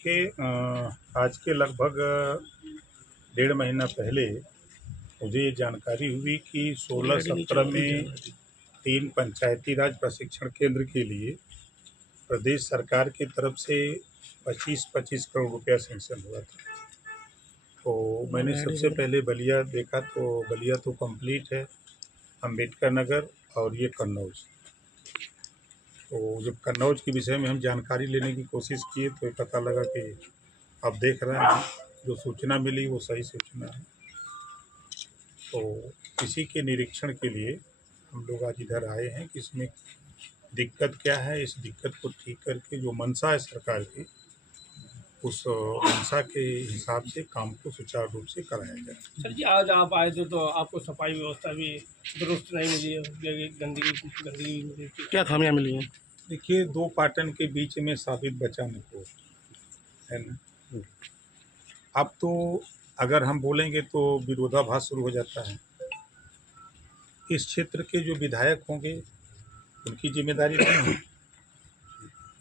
कि आज के लगभग 1.5 महीना पहले मुझे ये जानकारी हुई कि 16-17 में 3 पंचायती राज प्रशिक्षण केंद्र के लिए प्रदेश सरकार की तरफ से 25-25 करोड़ रुपया सेंक्शन हुआ था। तो मैंने सबसे पहले बलिया देखा, तो बलिया तो कंप्लीट है, अंबेडकर नगर और ये कन्नौज। तो जब कन्नौज के विषय में हम जानकारी लेने की कोशिश किए तो ये पता लगा कि आप देख रहे हैं जो सूचना मिली वो सही सूचना है। तो इसी के निरीक्षण के लिए हम लोग आज इधर आए हैं कि इसमें दिक्कत क्या है, इस दिक्कत को ठीक करके जो मंशा है सरकार की, उस मंशा के हिसाब से काम को सुचारू रूप से कराया जाए। सर जी, आज आप आए थे तो आपको सफाई व्यवस्था भी दुरुस्त नहीं मिली है, गंदगी मिली थी। क्या खामियां मिली हैं? देखिए, 2 पाटन के बीच में साबित बचाने को है ना। अब तो अगर हम बोलेंगे तो विरोधाभास शुरू हो जाता है। इस क्षेत्र के जो विधायक होंगे उनकी जिम्मेदारी नहीं है,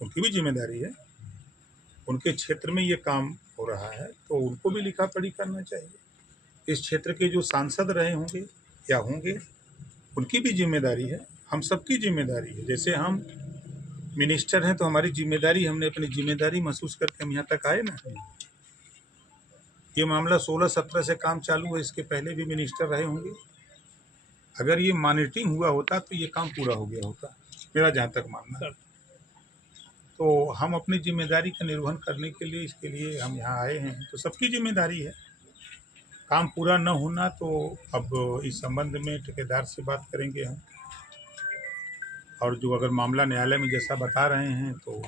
उनकी भी जिम्मेदारी है। उनके क्षेत्र में ये काम हो रहा है तो उनको भी लिखा पढ़ी करना चाहिए। इस क्षेत्र के जो सांसद रहे होंगे या होंगे उनकी भी जिम्मेदारी है, हम सबकी जिम्मेदारी है। जैसे हम मिनिस्टर हैं तो हमारी जिम्मेदारी, हमने अपनी जिम्मेदारी महसूस करके हम यहाँ तक आए ना। ये मामला 16-17 से काम चालू है, इसके पहले भी मिनिस्टर रहे होंगे। अगर ये मॉनिटरिंग हुआ होता तो ये काम पूरा हो गया होता, मेरा जहाँ तक मानना है। तो हम अपनी जिम्मेदारी का निर्वहन करने के लिए, इसके लिए हम यहाँ आए हैं। तो सबकी जिम्मेदारी है, काम पूरा न होना तो अब इस संबंध में ठेकेदार से बात करेंगे हम, और जो अगर मामला न्यायालय में जैसा बता रहे हैं तो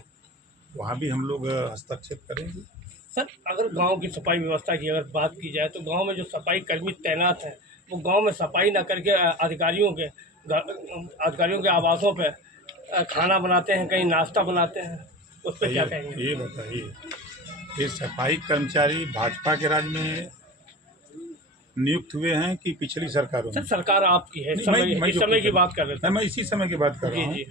वहाँ भी हम लोग हस्तक्षेप करेंगे। सर, अगर गांव की सफाई व्यवस्था की अगर बात की जाए तो गांव में जो सफाई कर्मी तैनात हैं वो गांव में सफाई न करके अधिकारियों के आवासों पे खाना बनाते हैं, कहीं नाश्ता बनाते हैं, उस पर क्या कहेंगे? ये बताइए, ये सफाई कर्मचारी भाजपा के राज में नियुक्त हुए हैं कि पिछली सरकारों में? सर, सरकार आपकी है, मैं इस समय की बात कर रहे थे। मैं इसी समय की बात कर रहा हूँ। जी।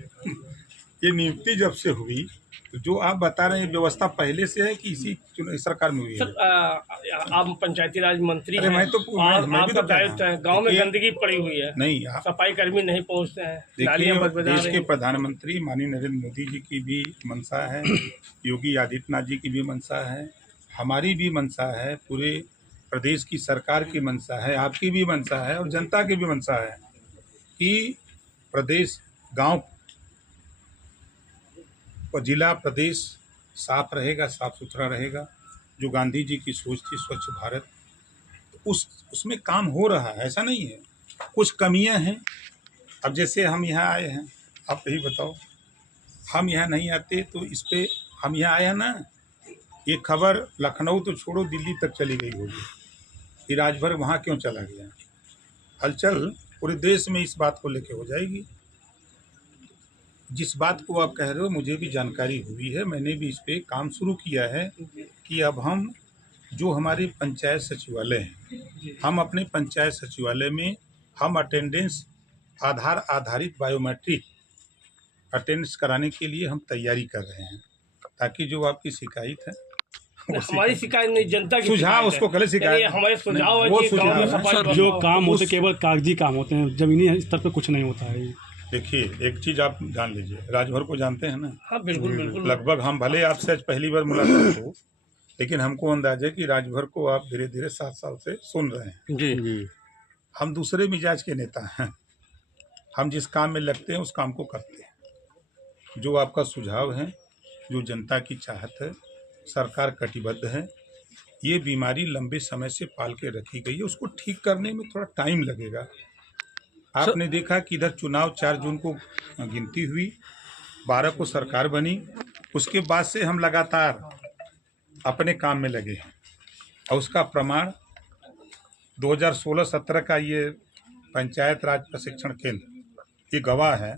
ये नियुक्ति जब से हुई तो जो आप बता रहे हैं व्यवस्था पहले से है कि इसी सरकार में हुई है? सर, आप पंचायती राज मंत्री हैं, मैं तो आपका दायित्व है। गांव में गंदगी पड़ी हुई है, नहीं, सफाई कर्मी नहीं पहुंचते हैं। देखिए, देश के प्रधानमंत्री माननीय नरेंद्र मोदी जी की भी मंशा है, योगी आदित्यनाथ जी की भी मंशा है, हमारी भी मंशा है, पूरे प्रदेश की सरकार की मंशा है, आपकी भी मंशा है और जनता की भी मंशा है कि प्रदेश, गांव और जिला, प्रदेश साफ रहेगा, साफ सुथरा रहेगा। जो गांधी जी की सोच थी स्वच्छ भारत, उसमें काम हो रहा है, ऐसा नहीं है। कुछ कमियां हैं। अब जैसे हम यहाँ आए हैं, आप यही बताओ, हम यहाँ नहीं आते तो इस पे हम यहाँ आए हैं ना, ये खबर लखनऊ तो छोड़ो दिल्ली तक चली गई होगी, फिर आज भर वहाँ क्यों चला गया? हलचल पूरे देश में इस बात को लेके हो जाएगी। जिस बात को आप कह रहे हो मुझे भी जानकारी हुई है, मैंने भी इस पे काम शुरू किया है कि अब हम जो हमारे पंचायत सचिवालय हैं, हम अपने पंचायत सचिवालय में हम अटेंडेंस आधार आधारित बायोमेट्रिक अटेंडेंस कराने के लिए हम तैयारी कर रहे हैं, ताकि जो आपकी शिकायत है, हमारी शिकायत नहीं, जनता की सुझाव, उसको कल शिकायत, हमारे सुझाव है वो कि गांव में सुझाव सफाई जो काम होते केवल कागजी काम होते हैं, जमीनी स्तर पे कुछ नहीं होता है। देखिए, एक चीज़ आप जान लीजिए, राजभर को जानते हैं ना? हाँ, बिल्कुल। लगभग हम भले आपसे आज पहली बार मुलाकात हो, लेकिन हमको अंदाजा है कि राजभर को आप धीरे धीरे 7 साल से सुन रहे हैं। जी। हम दूसरे मिजाज के नेता हैं, हम जिस काम में लगते हैं उस काम को करते हैं। जो आपका सुझाव है, जो जनता की चाहत है, सरकार कटिबद्ध है। ये बीमारी लंबे समय से पाल के रखी गई है, उसको ठीक करने में थोड़ा टाइम लगेगा। आपने देखा कि इधर चुनाव 4 जून को गिनती हुई, 12 को सरकार बनी, उसके बाद से हम लगातार अपने काम में लगे हैं और उसका प्रमाण 2016-17 का ये पंचायत राज प्रशिक्षण केंद्र ये गवाह है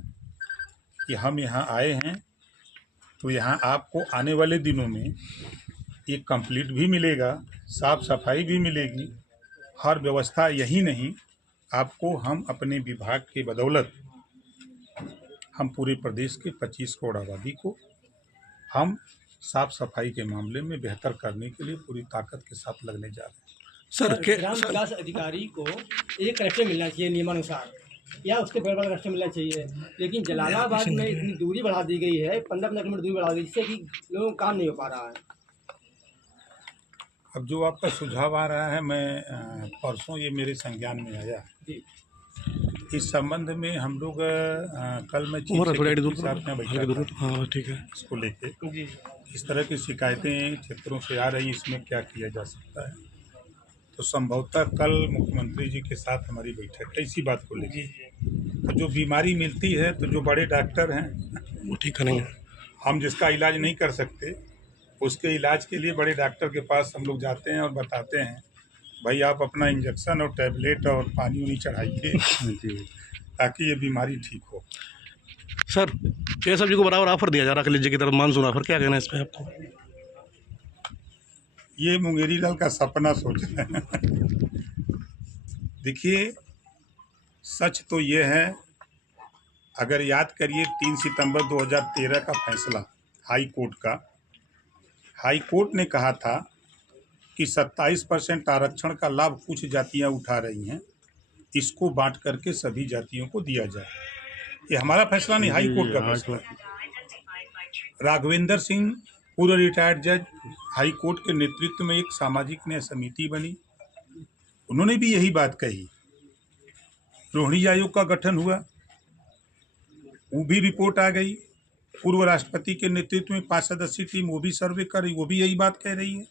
कि हम यहाँ आए हैं। तो यहाँ आपको आने वाले दिनों में ये कंप्लीट भी मिलेगा, साफ सफाई भी मिलेगी, हर व्यवस्था। यही नहीं, आपको हम अपने विभाग के बदौलत हम पूरे प्रदेश के 25 करोड़ आबादी को हम साफ सफाई के मामले में बेहतर करने के लिए पूरी ताकत के साथ लगने जा रहे हैं। सर के ग्राम विकास अधिकारी को एक कलेक्टर मिलना चाहिए नियमानुसार, या उसके बड़े बड़ा कलेक्टर मिलना चाहिए, लेकिन जलालाबाद में इतनी दूरी बढ़ा दी गई है, 15-15 किलोमीटर दूरी बढ़ा दी, जिससे कि लोगों का काम नहीं हो पा रहा है। अब जो आपका सुझाव आ रहा है, मैं परसों ये मेरे संज्ञान में आया। जी इस संबंध में हम लोग कल मैं चीफ थोड़ा सेक्रेटरी दूर साहब ने हल्के दूर बैठा था हाँ ठीक है। इसको लेके। जी इस तरह की शिकायतें क्षेत्रों से आ रही, इसमें क्या किया जा सकता है। तो संभवतः कल मुख्यमंत्री जी के साथ हमारी बैठक है इसी बात को लेके। तो जो बीमारी मिलती है तो जो बड़े डॉक्टर हैं वो ठीक करेंगे। हम जिसका इलाज नहीं कर सकते, उसके इलाज के लिए बड़े डॉक्टर के पास हम लोग जाते हैं और बताते हैं भाई आप अपना इंजेक्शन और टैबलेट और पानी उनी चढ़ाइए ताकि ये बीमारी ठीक हो। सर ये सब्जी को बराबर ऑफर दिया जा रहा है लीजिए की तरफ, मानसून ऑफर, क्या कहना है इस पर आपको? ये मुंगेरी लाल का सपना सोच रहे हैं। देखिए सच तो ये है, अगर याद करिए 3 सितंबर 2013 का फैसला हाई कोर्ट का, हाई कोर्ट ने कहा था कि 27% आरक्षण का लाभ कुछ जातियां उठा रही हैं, इसको बांट करके सभी जातियों को दिया जाए। ये हमारा फैसला नहीं, हाई कोर्ट का फैसला है। राघवेंद्र सिंह पूर्व रिटायर्ड जज, हाई कोर्ट के नेतृत्व में एक सामाजिक न्याय समिति बनी, उन्होंने भी यही बात कही। रोहिणी आयोग का गठन हुआ, वो भी रिपोर्ट आ गई। पूर्व राष्ट्रपति के नेतृत्व में 5 सदस्यीय टीम वो भी सर्वे कर रही, वो भी यही बात कह रही है।